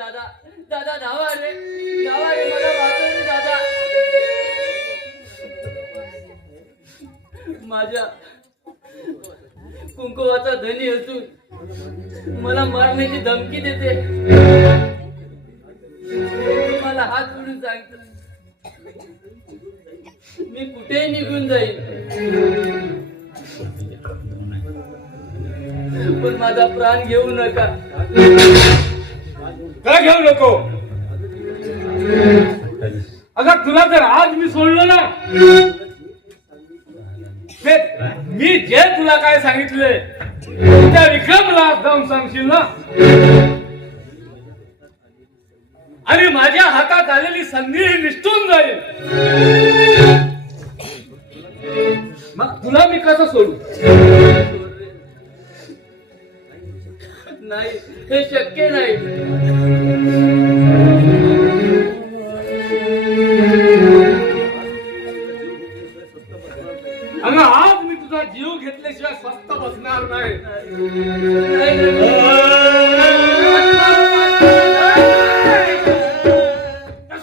दादा दादा धावा रे मला वाचव रे दादा. माझ्या कुंकुवाचा धनी असून मला मारण्याची धमकी देते. मला हात जोडून सांगतो मी कुठेही निघून जाईल, पण माझा प्राण घेऊ नका. का घेऊ नको? अगं तुला जर आज मी सोडलो ना, ते मी जे तुला काय सांगितले त्या विक्रमला जाऊन सांगशील ना, आणि माझ्या हातात आलेली संधी निष्ठून जाईल, मग तुला मी कसं सोडू? नाही, हे शक्य नाही. अगं आज मी तुझा जीव घेतल्याशिवाय स्वस्त बसणार नाही.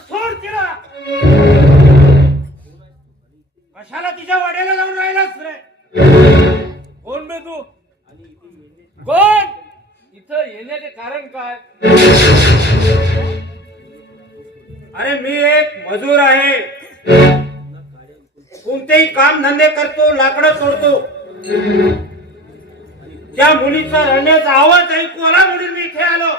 सोड तिला. कशाला तिच्या वाड्याला जाऊन राहिलास रे? कोण बे तू? कोण? इथं येण्याचे कारण काय? अरे मी एक मजूर आहे, कोणतेही काम धंदे करतो, लाकडं तोडतो. त्या मुलीचा रडण्याचा आवाज ऐकू आला म्हणून मी इथे आलो.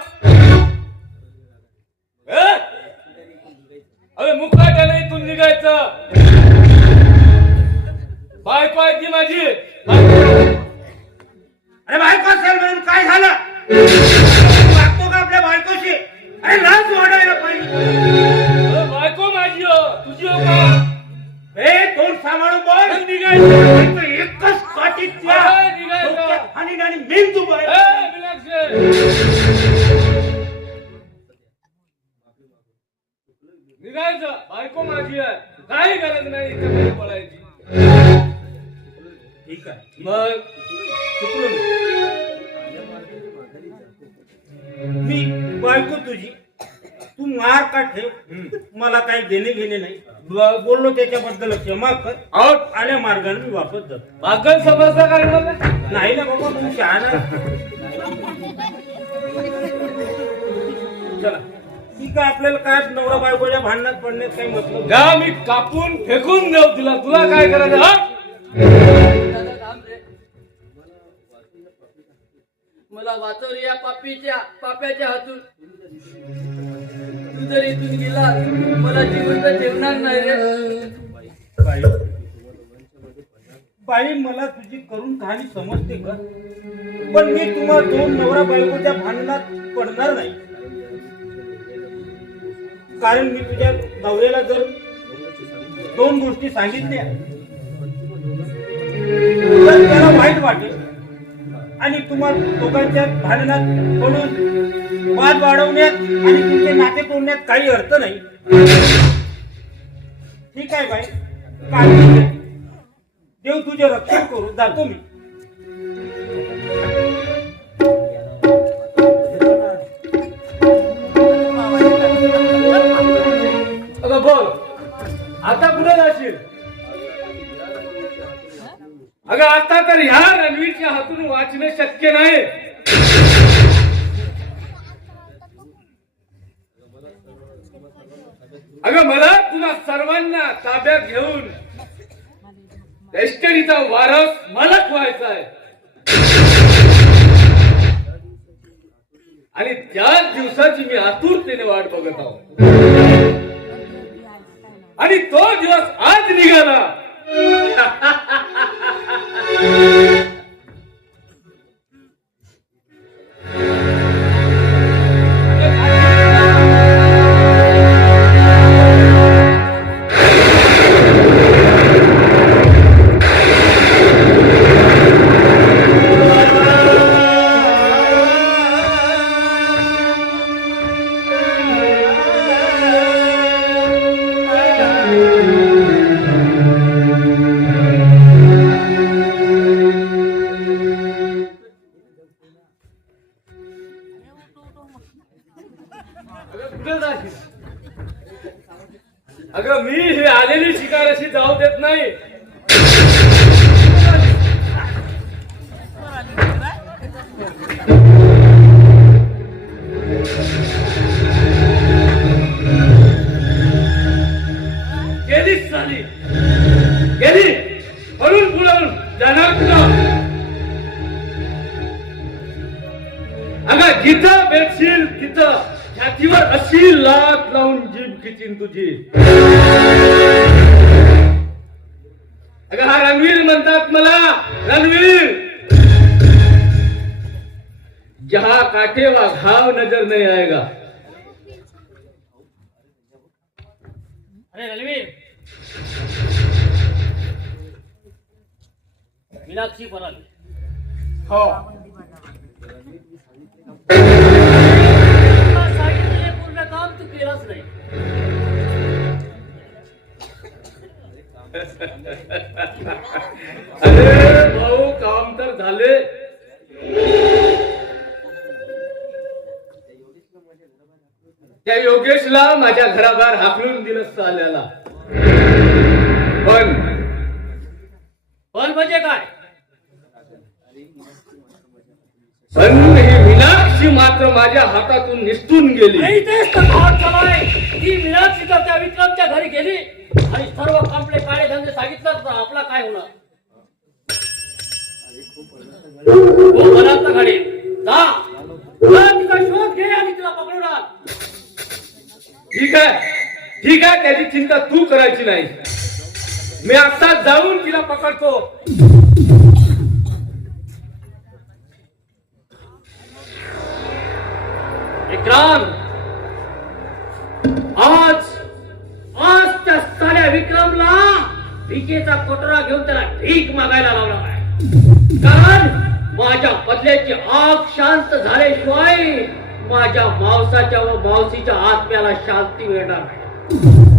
अरे मुकाट्याला इथून निघायचं. बायको आहे ती माझी. अरे बायको असेल म्हणून काय झालं? वागतो का आपल्या बायकोशी? अरे लाज वाढायला पाहिजे. बायको माझी हो, तुझी हो का? हे तोंड सांभाळून बोल. निघायचं. एकच काठीत निघायचं. आणि मेंदू निघायचं. बायको माझी आहे, काही गरज नाही इथे पळायची. ठीक आहे, मग चुकलो मी. बायको तुझी, तू मार का ठेव, मला काही देणे घेणे नाही. बोललो त्याच्याबद्दल क्षमा कर. आल्या मार्गाने मी वापस जातो. मागण समजता काय मला? नाही ना बाबा, तू शहाणा. चला ठीक आहे, आपल्याला काय नवरा बायकोच्या भांडणात पडण्यात काही मतलब जा, मी कापून फेकून देऊ तुला. तुला काय करायचं? दादा थांब रे, मला वाचव रे या पाप्याच्या हातून. तू जर इथून गेला मला जिवंत ठेवणार नाही रे. बाई मला तुझी करून कहाणी समजते का? पण मी तुम्हाला दोन नवरा बायकोच्या भांडणात पडणार नाही. कारण मी तुझ्या नवऱ्याला जर दोन गोष्टी सांगितल्या तर त्याला वाईट वाटेल आणि तुम्हाला दोघांच्या भांडणात पडून वाद वाढवण्यात आणि तुमचे नाते तोडण्यात काही अर्थ नाही. ठीक आहे बाई, काळजी घे. देव तुझे रक्षण करू. जातो मी. अगं बोल, आता कुठे जाशील? अगं आता तर ह्या रणवीरच्या हातून वाचणे शक्य नाही. अगं मला तुला सर्वांना ताब्यात घेऊन एस्टेरीचा वारस मालक व्हायचा आहे, आणि त्याच दिवसाची मी आतुरतेने वाट बघत आहोत. आणि तो दिवस आज निघाला. कुठे जाशील? अगं मी हे आलेली शिकार अशी जाऊ देत नाही. गेलीच झाली गेली म्हणून पुढून जाणार कुठं? अगं जिथं भेटशील तिथं छातीवर अशी लात लावून जीभ खिचीन तुझी. अगं हा रणवीर म्हणतात मला, रणवीर. जहां काटे वा घाव नजर नहीं आएगा. अरे रणवीर, मीनाक्षी पराली. हो सांगितलेले पूर्ण काम तू केलंच नाही. अरे भाऊ काम तर झाले. त्या योगेशला माझ्या घराबाहेर हाकलून दिलं साल्याला. पण पण म्हणजे काय? पण ही मीनाक्षी मात्र माझ्या हातातून निसटून गेली. नाही तेच तर भाग झालाय. ती मीनाक्षी तर त्या विक्रमच्या घरी गेली आणि सर्व आपले काळे धंदे सांगितलं तर आपला काय होणार? हो घरात घडी जा तिचा शोध घे आणि तिला पकडून आण. ठीक आहे ठीक आहे, त्याची चिंता तू करायची नाही. मी आता जाऊन तिला पकडतो. विक्रम, आज त्या साऱ्या विक्रमला भिकेचा कोटरा घेऊन त्याला भीक मागायला लावला आहे. कारण माझ्या बदल्याची आग शांत झाल्याशिवाय माझ्या मावसाच्या व मावशीच्या आत्म्याला शांती मिळणार नाही.